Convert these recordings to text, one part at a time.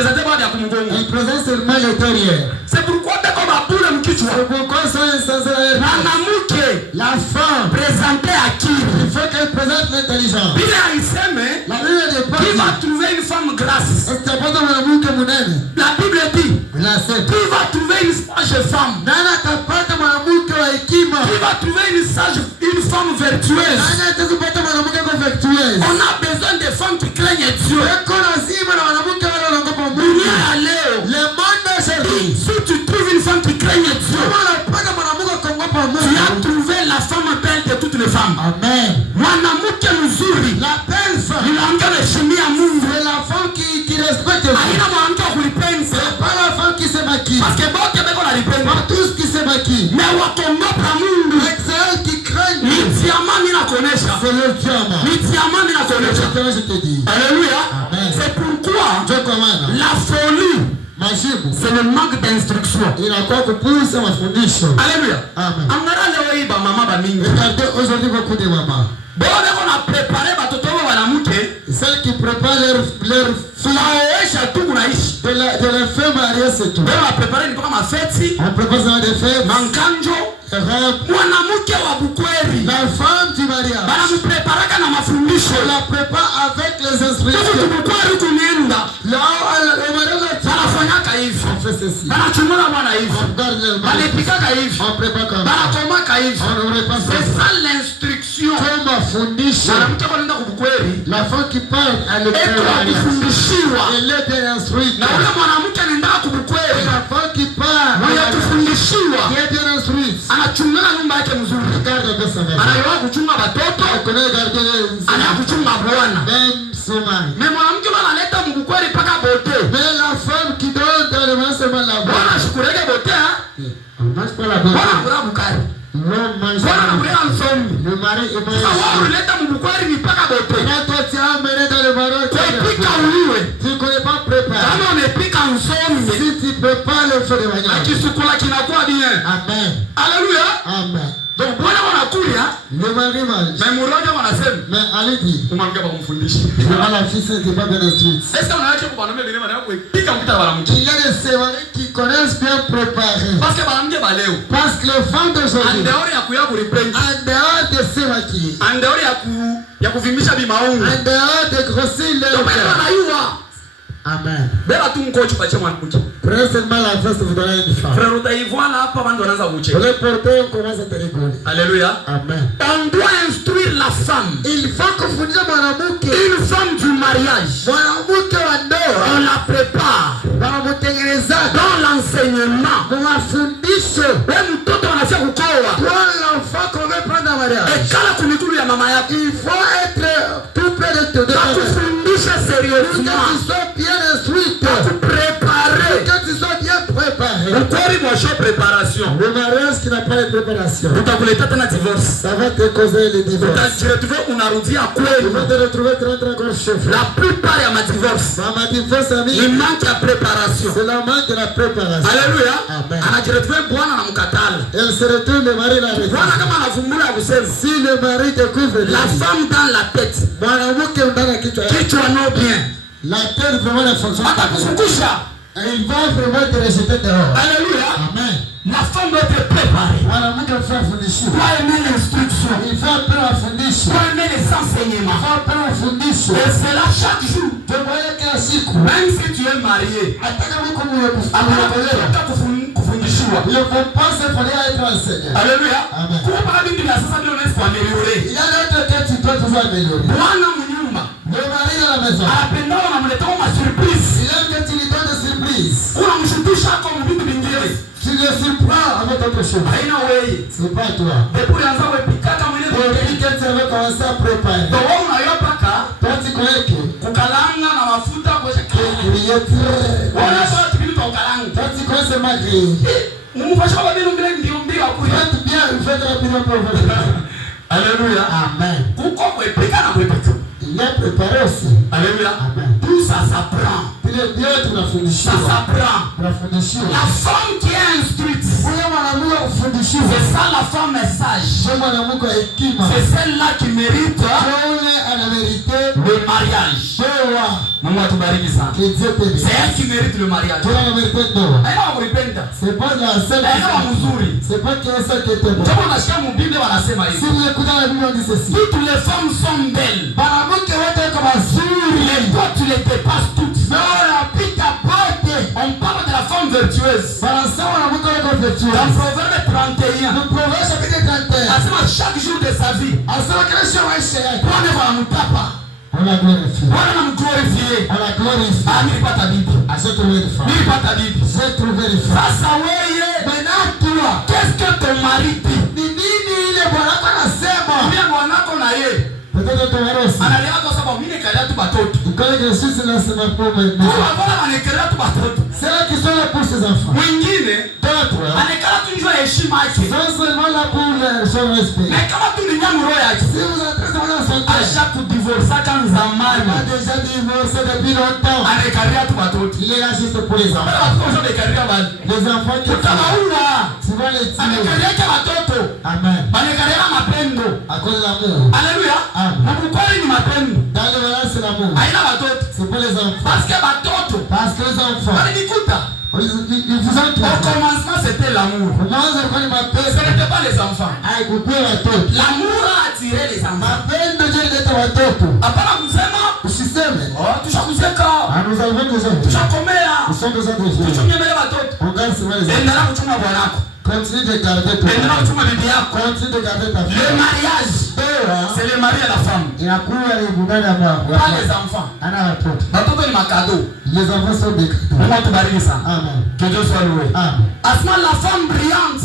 présenter pas de kumgongo. Il présente seulement le derrière. C'est pourquoi dès qu'on va boule mkichwa. C'est pourquoi ça est sans arrière. La femme présenter à qui? Il faut qu'elle présente l'intelligence. Bila iseme la Bible n'est pas qui va trouver une femme grasse. La Bible dit qui va trouver une sage femme. Qui va trouver une femme vertueuse. On a besoin de femmes qui craignent Dieu. Si tu trouves une femme qui craigne Dieu, tu as trouvé la femme belle de toutes les femmes. Amen. Mwanamke mzuri, la belle femme, c'est la femme qui respecte Dieu. C'est pas la femme qui se maquille. Parce que pas tous qui se maquillent. Mais c'est elle qui craint Dieu. C'est le diamant. Je te dis. Alléluia. C'est pourquoi la folie, c'est le manque d'instruction. Alléluia. Regardez aujourd'hui beaucoup de mamans. On a préparé celles qui préparent leur de leur feu mariée, c'est tout. On a préparé on prépare des fêtes. La femme du mariage. On la prépare avec les instructions. Là où le mariage on fait ceci. On garde le mariage. On prépare comme ça. On prépare c'est ça l'instruction. La femme qui parle à l'école, elle est bien instruite. La femme qui parle, elle est bien instruite. Regarde sa mère. Elle connaît garder même son mari. Mais la femme qui donne dans le main seulement la bonne. On ne mange pas la bonne. Non, mange pas. Le mari est pas. Quand toi tu as amené dans le mariage, tu ne connais pas préparer. Si tu peux pas le faire de manière. Amen. Alléluia. Amen. Donc le mari mange. Mais allez dit. La fille c'est pas bien instruite. Il y a des sémaris qui connaissent bien préparer. Parce que les femmes d'aujourd'hui, en dehors de se maquiller, en dehors de grossir leur cœur. Amen. Prenez seulement la face de vous donner une femme. Vous le portez, on commence à te rigoler. Alléluia. Amen. On doit instruire la femme. Il faut que vous disiez une femme du mariage. On la prépare dans l'enseignement. L'enfant qu'on veut prendre en mariage. Il faut être tout près de toi. Sérieusement. Bien instruite. Préparé. Que tu sois bien préparé. Préparation. Le mariage qui n'a pas de préparation. Ça va te causer le divorce. Tu vas te retrouver très gros chef. La plupart de ma divorce. Il manque la préparation. C'est la manque de la préparation. Alléluia. Amen. Elle se retourne, le mari la retrouve. Si le mari découvre la femme dans la tête. Non bien. La tête vraiment ne fonctionne pas. Il va vraiment te rejeter dehors. Alléluia. Amen. La femme doit être préparée. Doit aimer l'instruction. Il va apprendre à fondisser. Doit aimer les enseignements. Il va apprendre à fondisser. Et c'est là chaque jour. Même si tu es marié. Le compas c'est pour être enseigné. Alléluia. Amen. Il y a d'autres que tu dois toujours améliorer. Le mari dans la maison. Il aime que tu lui donnes des surprises. Tu le surprends avec autre chose. C'est pas toi. Depuis que tu avais commencé à préparer. Toi tu croyais que il est très. Toi tu crois c'est malgré. Faites bien, faites rapidement pour vous. Alléluia. Amen. Il est préparé aussi. Alléluia. Amen. Tout ça s'apprend. Ça s'apprend. La femme qui est instruite, c'est C'est ça la femme sage. C'est celle-là qui mérite le mariage. Mungu atubariki sana. C'est elle qui mérite le mariage. C'est pas la seule. C'est pas qu'elle seule qui était bonne. Toutes les femmes sont belles. Les toi tu les dépasses toutes. On parle de la femme vertueuse. Dans Proverbe 31. Chaque jour de sa vie. On a glorifié. On a glorifié. Ah, nilipata bibi. Nilipata bibi. J'ai trouvé les femmes. Sasa wewe, maintenant toi, qu'est-ce que ton mari dit? Ni nini ile bwanako anasema? Mimi bwanako na yeye. Peut-être ton mari aussi. Analia kwa sababu mimi nikalia tu batoto. Quand je suis nasema pour mes. Bwana anikalia tu batoto. C'est là qui sont là pour ses enfants. Mwingine, d'autres. Anekala tu njoo heshima yake. Sont seulement là pour son respect. Mais kama tu ni nyamu roho yake. Si vous entrez dans son cœur. Acha kudivorce quand zamani. Il a déjà divorcé depuis longtemps. Anekalia tu batoto. Il est là juste pour les enfants. Les enfants qui tu vas les tuer. Amen. À cause de l'amour. Alléluia. Dans le voilà c'est l'amour. C'est pour les enfants. Parce que les enfants. Ils vous ont trouvé. Au commencement c'était l'amour. Ce n'était pas les enfants. L'amour a attiré les enfants. Apana kusema usiseme. Tushakuzeka. Nous avons besoin. Tushakomea. Nous sommes besoin de Dieu. Tuchonyemele watoto. Regarde c'est les enfants. Endelea kuchunga bwanako. Continue de garder ton Endelea kuchunga bibi yako. Continue de garder ta femme. Le mariage, c'est le mari et la femme. Pas les enfants. Watoto ni makado. Les enfants sont des cadeaux. Mungu atubariki sana. Amen. Que Dieu soit loué. Amen. Asma la femme brillante.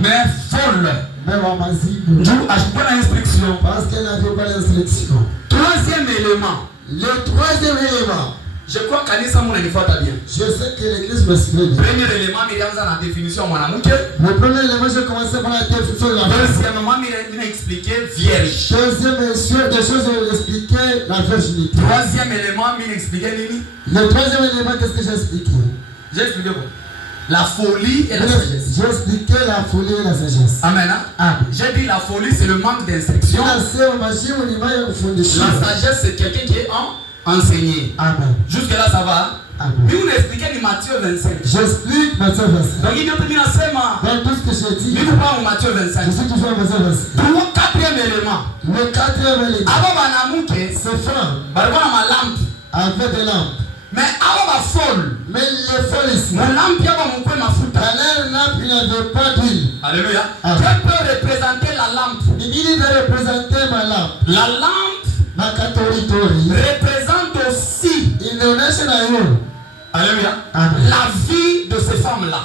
Mais folle. Dieu achète l'instruction. Parce qu'elle n'avait pas l'instruction. Troisième élément. Le troisième élément. Je crois qu'Anissa m'a nifuata bien. Je sais que l'église me suit. Premier élément, Miriamza la définition mwanamke. Le premier élément, j'ai commencé par la définition de la femme. Deuxièmement, il m'a expliqué vierge. Deuxième des choses, j'ai expliqué la virginité. Troisième élément, il m'a expliqué Nini. Le troisième élément, qu'est-ce que j'ai expliqué? J'ai expliqué quoi? La folie et la sagesse. J'ai expliqué la folie et la sagesse. Amen. Amen. J'ai dit la folie, c'est le manque d'instruction. La sagesse, c'est quelqu'un qui est enseigné. Amen. Jusque là, ça va. Amen. Mais on explique Matthieu 25. J'explique Matthieu 25. Donc il y a dans tout ce que j'ai dit. Mais vous parlez Matthieu 25. Je suis toujours à Matthieu 25. Pour le quatrième élément. Le quatrième élément. Avant ces femmes. Avec des lampes. Mais avant ma folle. Mais les folles ici. Mon lampe, il y a mon peu ma foule. Dans leur lampe, il n'y avait pas d'huile. Alléluia. Qui peut représenter la lampe? Il va représenter ma lampe. La lampe. Ma catholitori. Représente aussi. Alléluia. La vie de ces femmes-là.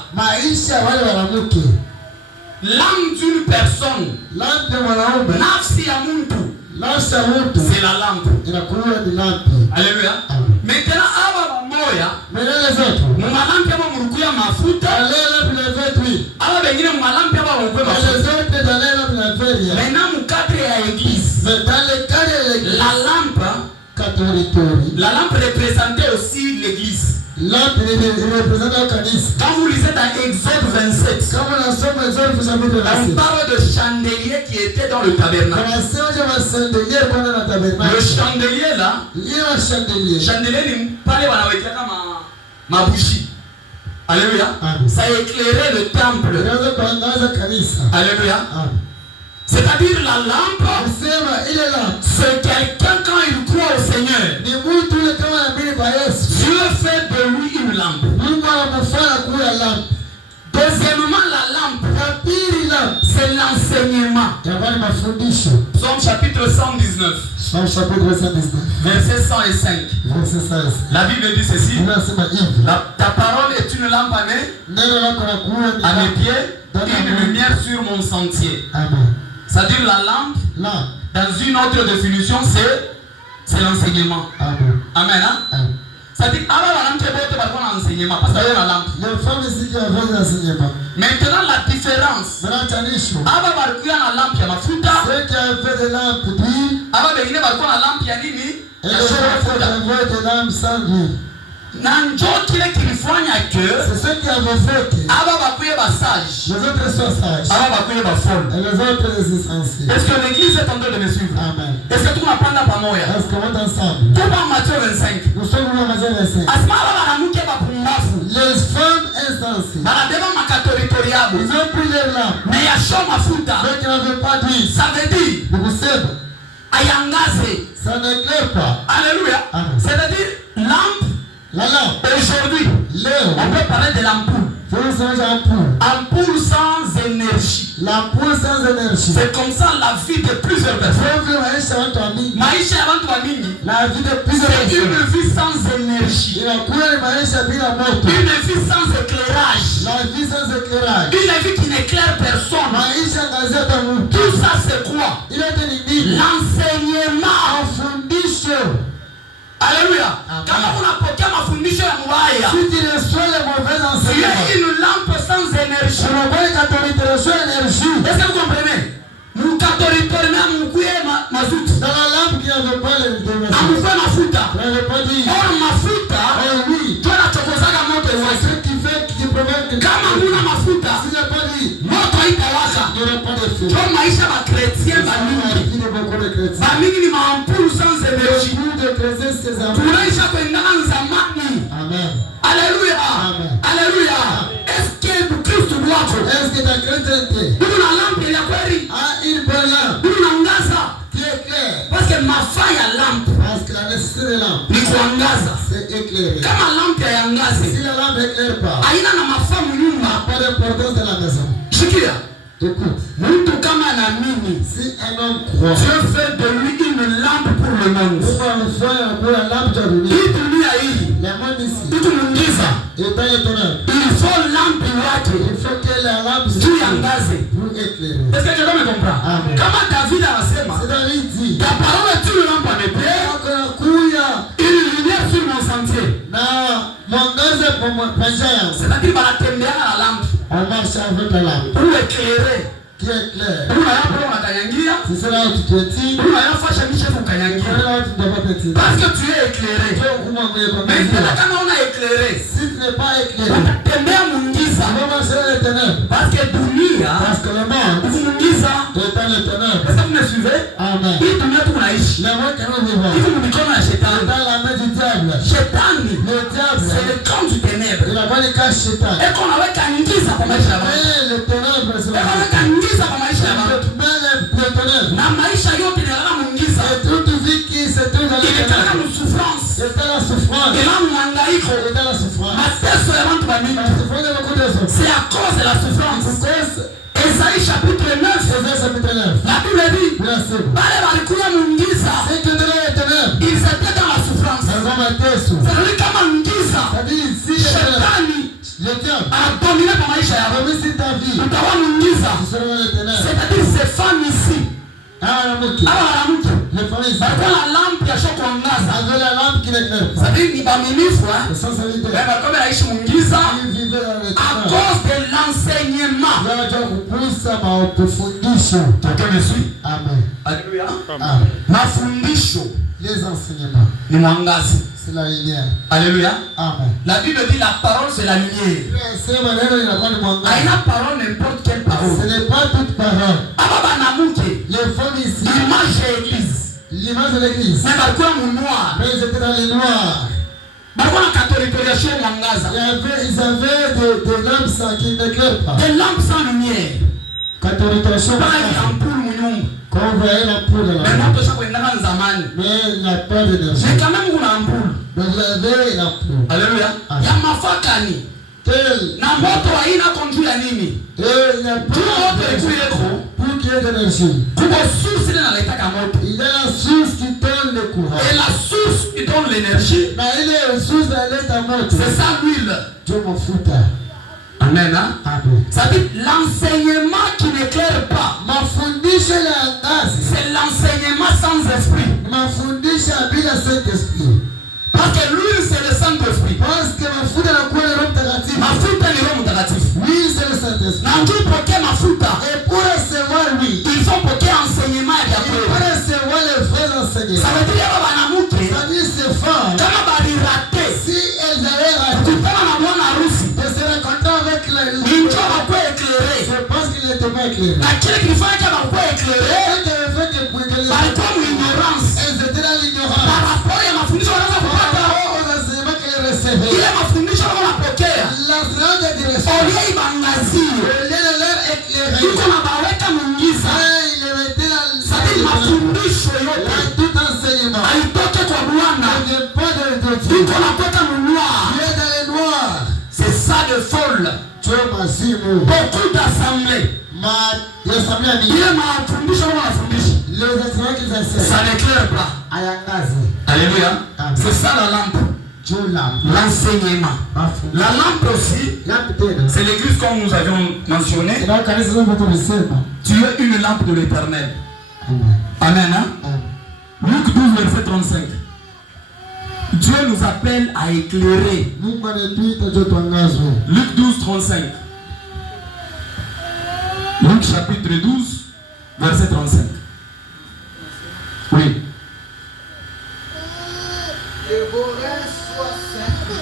L'âme d'une personne. Nafsi ya muntu. C'est la lampe. Alléluia. Maintenant, aba moya. Les autres. Mumalampi aba murukuya mafuta. Aba bengine mumalampi aba murukuya mafuta. Maintenant, mukadre ya église. La lampe représentait aussi l'église. Quand vous lisez dans Exode 27, on parle de chandelier qui était dans le tabernacle. Le chandelier là, chandelier n'est pas les ma bougie. Alléluia. Ça éclairait le temple. Alléluia. C'est-à-dire la lampe, c'est quelqu'un quand il croit au Seigneur. Dieu fait de lui une lampe. Deuxièmement, la lampe, c'est l'enseignement. Psaume chapitre 119. Verset 105. La Bible dit ceci. Ta parole est une lampe à mes pieds, une lumière sur mon sentier. C'est-à-dire la lampe, dans une autre définition, c'est l'enseignement. Amen. C'est-à-dire l'enseignement parce qu'il y a la lampe. Maintenant la différence. Ceux qui avaient des lampes d'huile, la lampe sans huile. Na njoo kile kilifanya que c'est ce qui avait fait que aba bakuye ba sage. Les autres sont sages. Aba bakuye ba folle. Et les autres les insensés. Est-ce que l'église est en train de me suivre? Amen. Est-ce que tunapanda pamoja? Est-ce qu'on est ensemble? Tout dans Matthieu 25. Nous sommes dans Matthieu 25. Asma aba banamuke bapumbafu. Les femmes insensées. Banabeba makatoritori yabo. Ils ont pris les lampes. Mais ya show mafuta. Mais qui n'avaient pas d'huile. Ça veut dire ayangaze. Ça n'éclaire pas. Alléluia. C'est-à-dire lampe. La lampe. Aujourd'hui, on peut parler de l'ampoule. Ampoule sans énergie. L'ampoule sans énergie. C'est comme ça la vie de plusieurs personnes. Maisha ya watu wa mingi. La vie de plusieurs personnes. C'est une vie sans énergie. Une vie sans éclairage. La vie sans éclairage. Une vie qui n'éclaire personne. Tout ça c'est quoi? L'enseignement. Alléluia. Kama unapokea mafundisho ya mbaya, si tu reçois les mauvais enseignements, c'est une lampe sans énergie. Est-ce que vous comprenez? Nous mazuti. Dans la lampe qui n'avait pas l'énergie. Amufwe mafuta. N'avait pas dit. Or mafuta. Oui. Toi la chokozaga moto c'est ce qui fait qui provoque. Kama huna mafuta. Si n'a pas dit. Moto haitawaka. Il n'y aura pas de feu. Toi maisha ba chrétien ba mingi. Ba mingi ni maampulu sans énergie. Tunaisha kuendana nzamani. Amen. Alléluia. Amen. Alléluia. Est-ce que Kristo wako? Est-ce que ta chrétienté? Ndio na lampe ya kweli. Ah, une bonne lampe. Ndio naangaza. Qui éclaire. Parce que mafaa ya lampe. Parce que la nécessité de lampe. Ni kuangaza. C'est éclairer. Kama lampe hayangazi. Si la lampe éclaire pas. Haina na mafaa nyumba. Pas d'importance de la maison. Shikia. Écoute. Mtu kama anaamini. Si un homme croit. Dieu fait de lui une lampe pour le monde. La lampe de lui. Hii dunia hii. Le monde ici. Mtu mwingiza. Et dans les ténèbres. Il faut lampe yake. Il faut que la lampe soit yangaze. Pour éclairer. Est-ce que tu comprends? Amen. Kama David anasema. C'est David dit. Ta parole est une lampe à mes pieds. Une lumière sur mon sentier. C'est-à-dire banatembea na la lampe. On marche avec la lampe. Pour éclairer. Qui éclaire. C'est cela où tu te dis. Parce que tu es éclairé. Mais quand on a éclairé, si tu n'es pas éclairé, parce que dunia, parce que le monde est dans les ténèbres. Est-ce que vous me suivez? Amen. Le monde que nous vivons, dans la main du diable. Le diable, c'est le camp du ténèbre. Il a pas les cas Shétan. Et qu'on avait kangiza kwa maisha yao. Le ténèbre, c'est la maisha yao. Na maisha yote ni la mungiza. Et toute vie qui se trouve dans la souffrance. C'est la souffrance. Et là mwangaiko. C'est la souffrance. Mateso ya watu wa mingi. C'est à cause de la souffrance. Esaïe chapitre 9. La Bible dit. Bale walikuwa mungiza. Ils étaient dans la souffrance. C'est-à-dire kama mungiza. Shetani. A dominé kwa maisha yao. Utawa mungiza. C'est-à-dire ces femmes ici. Balikuwa na lampe ya shoko angaza. C'est-à-dire ni baminifu. Balikuwa naishi mungiza. À cause de l'enseignement. Quelqu'un me suit? Amen. Alléluia. Amen. Mafundisho. Les enseignements. Ni mwangazi. C'est la lumière. Alléluia. Amen. La Bible dit la parole c'est la lumière. Haina parole n'importe quelle parole. Ce n'est pas toute parole. Les femmes ici. L'image de l'église. L'image de l'église. Mais balikuwa mu noir. Mais ils étaient dans les noirs. Balikuwa na catholicisation mwangaza. Ils avaient des lampes qui n'éclairent pas. Des lampes sans lumière. Catholicisation. Pas une ampoule mu nyumba. Quand on voyait l'ampoule là. Mais moto sha kuendana nzamani. Mais il n'y a pas d'énergie. Mais quand même kuna ampoule. Mais vous avez l'ampoule. Alléluia. Ya mafakani. Na moto haina conduit ya nini? Il n'y a pas d'énergie. Pour qu'il y ait d'énergie. Kuko source ile inaleta moto. Il y a la source qui donne le courant. Et la source qui donne l'énergie. Na ile source inaleta moto. C'est ça l'huile. Dieu mafuta. Amen. Amen. Ça dit l'enseignement qui n'éclaire pas. Mafundisho ya ngazi. C'est l'enseignement sans esprit. Mafundisho bila Saint-Esprit. Parce que l'huile c'est le Saint-Esprit. Parce que mafuta yanakuwa ni Roho Mtakatifu. Mafuta ni Roho Mtakatifu. Oui, c'est le Saint-Esprit. Na ndio pokea mafuta. Et pour recevoir lui, il faut pokea enseignement ya kweli. Pour recevoir les vrais enseignements. Ça veut dire baba na mke. Ça dit ces femmes. Kama bali raté. Si elles Na kile kilifanya kama kwa éclairé. Balikuwa mu ignorance. Par rapport ya mafundisho wanaanza kupata. Ile mafundisho wanapokea. Olie ibangazio. Iko na baweka mungiza. Sasa mafundisho yote. Aitoke kwa Bwana. Iko na kwenda mnoir. C'est ça de folle. Beaucoup d'assemblées. Ça n'éclaire pas. Alléluia. C'est ça la lampe. L'enseignement. La lampe aussi, c'est l'église comme nous avions mentionné. Tu es une lampe de l'Éternel. Amen. Hein? Luc 12, verset 35. Dieu nous appelle à éclairer. Luc 12, 35. Luc chapitre 12, verset 35. Oui.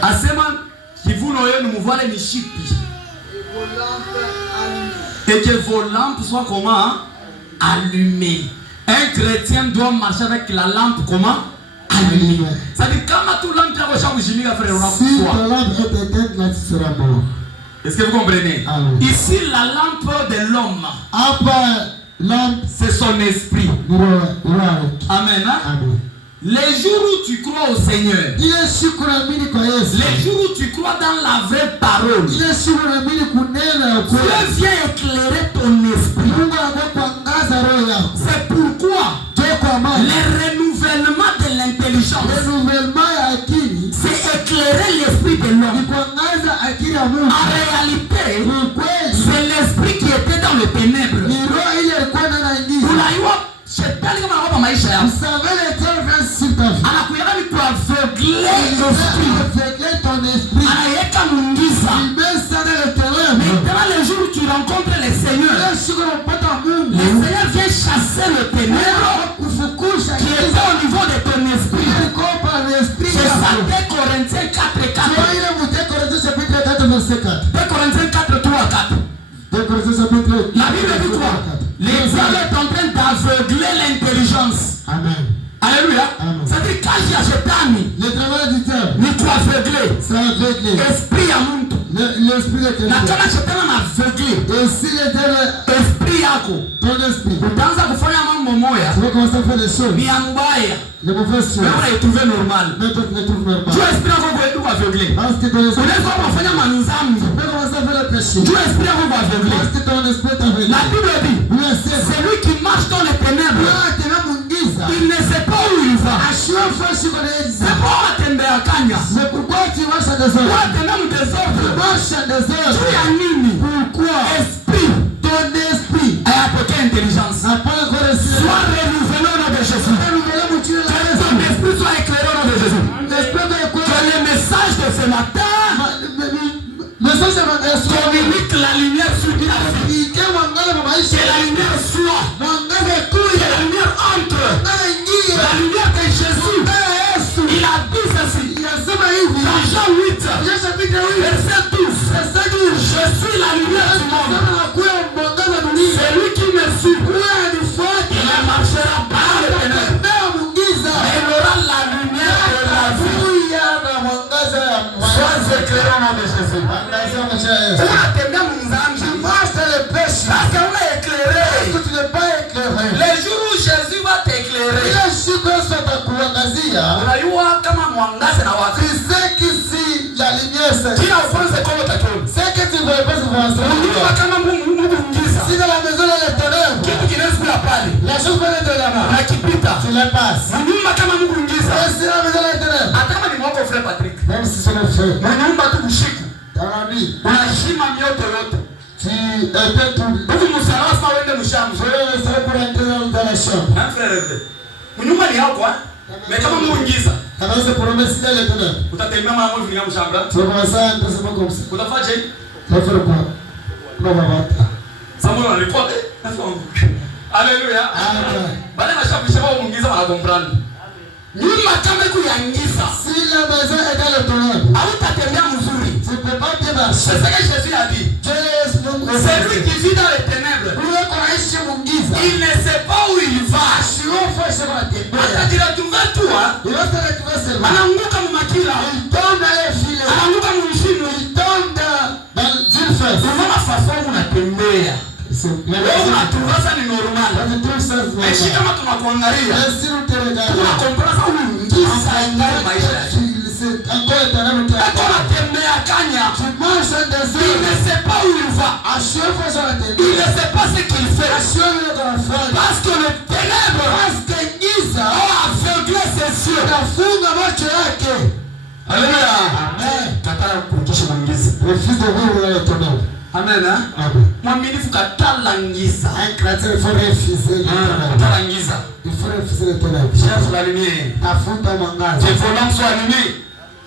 Asema kivuno yenu muvale mishipi. Et que vos lampes soient comment? Allumées. Un chrétien doit marcher avec la lampe comment? Allumée. Ça dit quand tout lampe yako shakujimika frère unakufa. Si ta lampe est éteinte là tu seras mort. Est-ce que vous comprenez? Amen. Ici la lampe de l'homme. C'est son esprit. Amen. Hein? Amen. Les jours où tu crois au Seigneur, les jours où tu crois dans la vraie parole, Dieu vient éclairer ton esprit. C'est pourquoi le renouvellement de l'intelligence, c'est éclairer l'esprit de l'homme. En réalité, c'est l'esprit qui était dans le ténèbre. Shetani kama hapa maisha yako. Vous savez les ténèbres sur ta vie. Anakuyaga ni kuaveugler ton esprit. Anayeka mungiza. Maintenant le jour où tu rencontres le Seigneur, le Seigneur vient chasser le ténèbre qui est au niveau de ton esprit. C'est ça 2 Corinthiens 4:4. 2 Corinthiens 4:3-4. La Bible dit quoi? Les diables est en train d'aveugler l'intelligence. Amen. Alléluia. C'est-à-dire quand j'ai Shetani, le travail du diable, ni tu aveugler. C'est aveugler. Esprit à muntu. L'esprit de Dieu. Na kama Shetani m'aveugler. Et si le diable esprit yako, ton esprit. Utaanza kufanya mambo moya. Tu vas commencer à faire des choses. Ni mbaya. Les mauvaises choses. Mais on est trouvé normal. Mais tu les trouves normal. Tu esprit yako kwa tu aveugler. Parce que ton esprit. Unaweza kufanya manzambi. Tu vas commencer à faire le péché. Tu esprit yako va aveugler. Parce que ton esprit t'aveugler. La Bible dit. C'est lui qui marche dans les ténèbres. Il ne sait pas où il va. C'est pas atembea kanya. C'est pourquoi tu marches en désordre. Pourquoi tu marches en désordre? Tu es nini? Pourquoi? Esprit. Ton esprit. Ayapokea intelligence. Sois renouvelé au nom de Jésus. Que ton esprit soit éclairé au nom de Jésus. Que le message de ce matin communique la lumière sur ta vie. Que la lumière soit. Que la lumière entre. La lumière de Jésus. Il a dit ceci. Dans Jean 8, verset 12. Je suis la lumière du monde. Celui qui me suit, il ne marchera pas dans les ténèbres. Il aura la lumière de la vie. Sois éclairé au nom de Jésus. Parce qu'on est éclairé. Les jours où Jésus va t'éclairer, unajua kama mwangaza na watu. Kila ufanze kwa utakiona. Unajua kama Mungu mwingiza. Kitu kinaweza pale. Na kipita. Unajua kama Mungu mwingiza. Hata kama ni mwako frère Patrick. Unajua tu kushiku. Unashima mioto yote. Huku msalasa wende mshambu. Mnyumba ni yako mais kama muingiza kanaweza promesse ile tena utatembea mara moja kuingia mshamba sio kama sana nitasema kwa msi utafanya hivi tafadhali kwa baba Samuel alikuwa haleluya amen baada ya shabisha wao muingiza mara comprendre nyumba kama kuyangiza sila baza edale tona au utatembea mzuri c'est pas bien sasa Jésus a dit Celui qui vit dans les ténèbres, il ne sait pas où il va. Atatira trouver toi. Ananguka mumakila. Ananguka mumshino. Unaona façon unatembea. Wewe unatuvaza ni normal. Aishi kama tunakuangalia. Tunakompresa unaingiza ndani maisha. Akona tembea kanya. Il ne sait pas où il va. Il ne sait pas ce qu'il fait. Parce que le ténèbre a aveuglé ses yeux. Alléluia. Amen. Katala kurudisha mangiza. Refuse de vivre dans le ténèbre. Amen. Amen. Mwaminifu katalangiza. Incréateur faut refuser le ténèbre. Katalangiza. Il faut refuser le ténèbre. Cherche la lumière. Tafuta mwangaza. Que vos lampes soient allumées.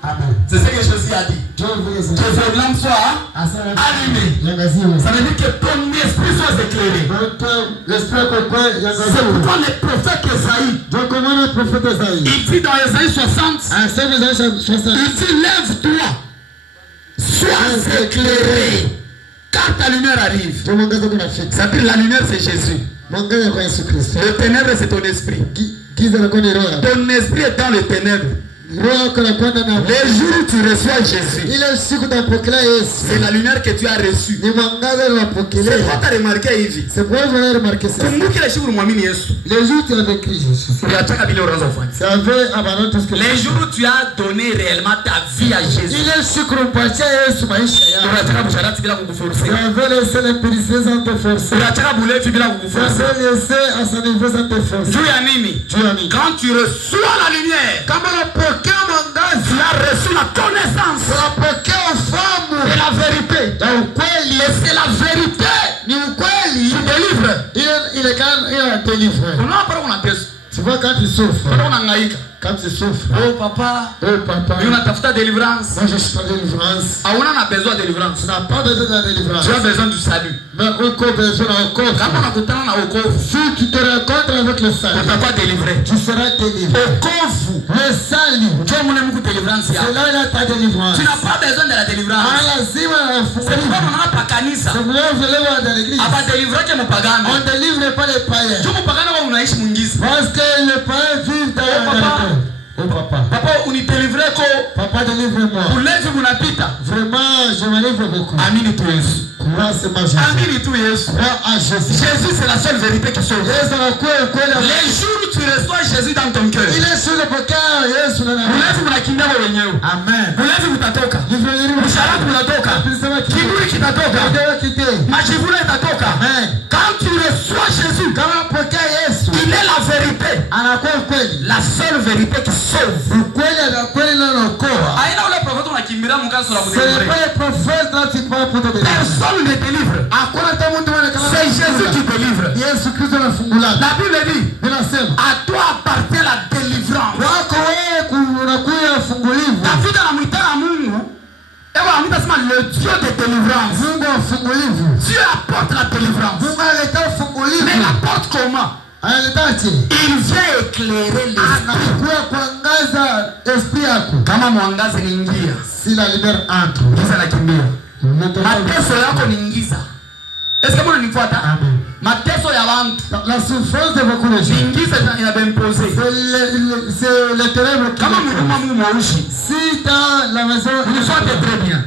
Amen. C'est ce que Jésus a dit. Que vos lampes soient allumées. Ça veut dire que ton esprit soit éclairé. C'est pourquoi le prophète Esaïe, il dit dans Esaïe 60, il dit lève-toi, sois éclairé, car ta lumière arrive. Ça veut dire la lumière c'est Jésus. Le ténèbre c'est ton esprit. Ton esprit est dans le ténèbre. Les jours où tu reçois Jésus, c'est la lumière que tu as reçue. C'est pourquoi tu as remarqué ici. C'est pourquoi vous avez remarqué ça. Les jours où tu as vécu Jésus, les jours où tu as donné réellement ta vie à Jésus, tu vas laisser les périssés sans te forcer. Quand tu reçois la lumière, tu as reçu la connaissance de la vérité. Et c'est la vérité qui délivre. Il est délivré. Tu vois quand tu souffres. Quand tu souffres. Oh papa. On a ta délivrance. Moi je suis pas délivrance. Ah on a besoin de délivrance. Tu n'as pas besoin de délivrance. Tu as besoin du salut. Mais on a besoin si tu te rencontres avec le salut, tu seras délivré. Tu seras délivré. Le salut. C'est là il a ta délivrance. Tu n'as pas besoin de la délivrance. C'est pourquoi on n'a pas kanisa. C'est pourquoi je l'ai dans l'église. On ne délivre pas les païens. Parce que les païens vivent dans la vérité. Oh papa. Papa, on y délivre quoi? Papa, délivre-moi. Vraiment, je me livre beaucoup. Amen tout Jésus. Crois c'est ma Jésus. Amen tout Jésus. Crois à Jésus. Jésus c'est la seule vérité qui sauve. Les jours où tu reçois Jésus dans ton cœur. Il est sur le cœur. Yesu na. Amen. Quand tu reçois Jésus, il est la vérité. La seule vérité qui sauve. C'est pas les prophètes dont tu parles pour te délivrer. Personne ne délivre. C'est Jésus qui délivre. La Bible dit, à toi appartient la délivrance. David anamwita Mungu. Le Dieu de délivrance. Dieu apporte la délivrance. Mais il apporte comment? Il vient éclairer l'esprit. Kama mwangaza niingia, si la lumière entre, giza nakimbia. Mateso yako niingiza. Est-ce que vous nifuata? Amen. Mateso ya wantu, la souffrance de beaucoup de gens, niingiza inabemposer. C'est le ténèbre. Kama mnyumba Mungu mwaushi, si dans la maison, il faut être très bien.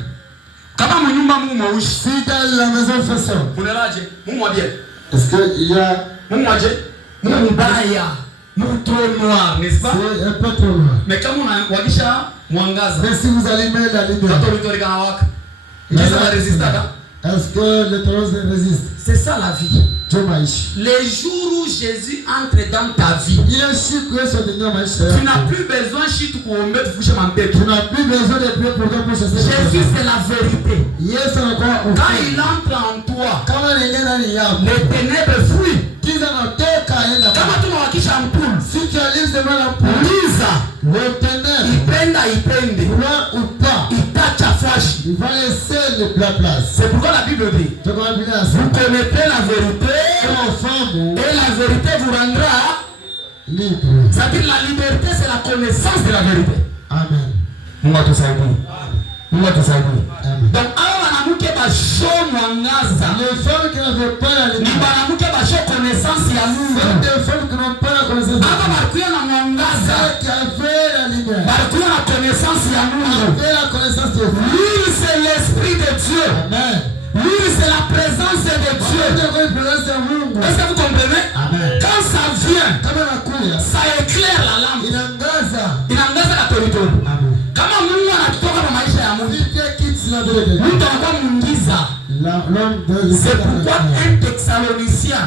Kama mnyumba Mungu mwaushi, si dans la maison fait ça. Unelaje? Mungu bien. Est-ce que il y a Mungu aje? Mungu baya. Mungu trop noir, n'est-ce pas? C'est un peu trop noir. Mais kama unawakisha mwangaza. Mais si vous allumez la lumière. Est-ce que le ténèbre résiste? C'est ça la vie. Les jours où Jésus entre dans ta vie, tu n'as plus besoin de tu n'as plus besoin de prier pour toi pour chasser. Jésus c'est la vérité. Quand il entre en toi, les ténèbres fuient. Si tu allumes devant la poule, le ténèbre, il tâche à flash. Il va laisser la place. C'est pourquoi la Bible dit, vous connaîtrez la vérité et la vérité vous rendra libre. C'est-à-dire la liberté c'est la connaissance de la vérité. Amen. Donc, alors banamuke basho mwangaza. Les femmes qui n'avaient pas la lumière. Ni banamuke basho connaissance ya Mungu. Des femmes qui n'ont pas la connaissance. Aba balikuya na mwangaza. Qui avaient la lumière. Balikuya na connaissance ya Mungu. Avaient la connaissance de Dieu. Lui c'est l'esprit de Dieu. Amen. Lui c'est la présence de Dieu. Est-ce que vous comprenez? Amen. Quand ça vient, ça éclaire la lampe. Inaangaza la territoire. Kama Mungu anatoka kwa maisha ya Mungu, mtu anakuwa mwingiza. C'est pourquoi un Thessalonicien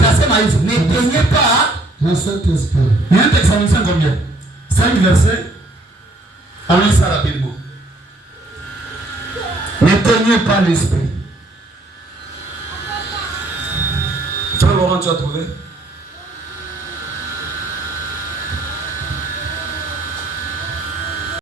inasema hivi, n'éteignez pas le Saint-Esprit. Un Thessalonicien combien? 5 versets. On lit ça rapidement. N'éteignez pas l'esprit. Frère Laurent, tu as trouvé?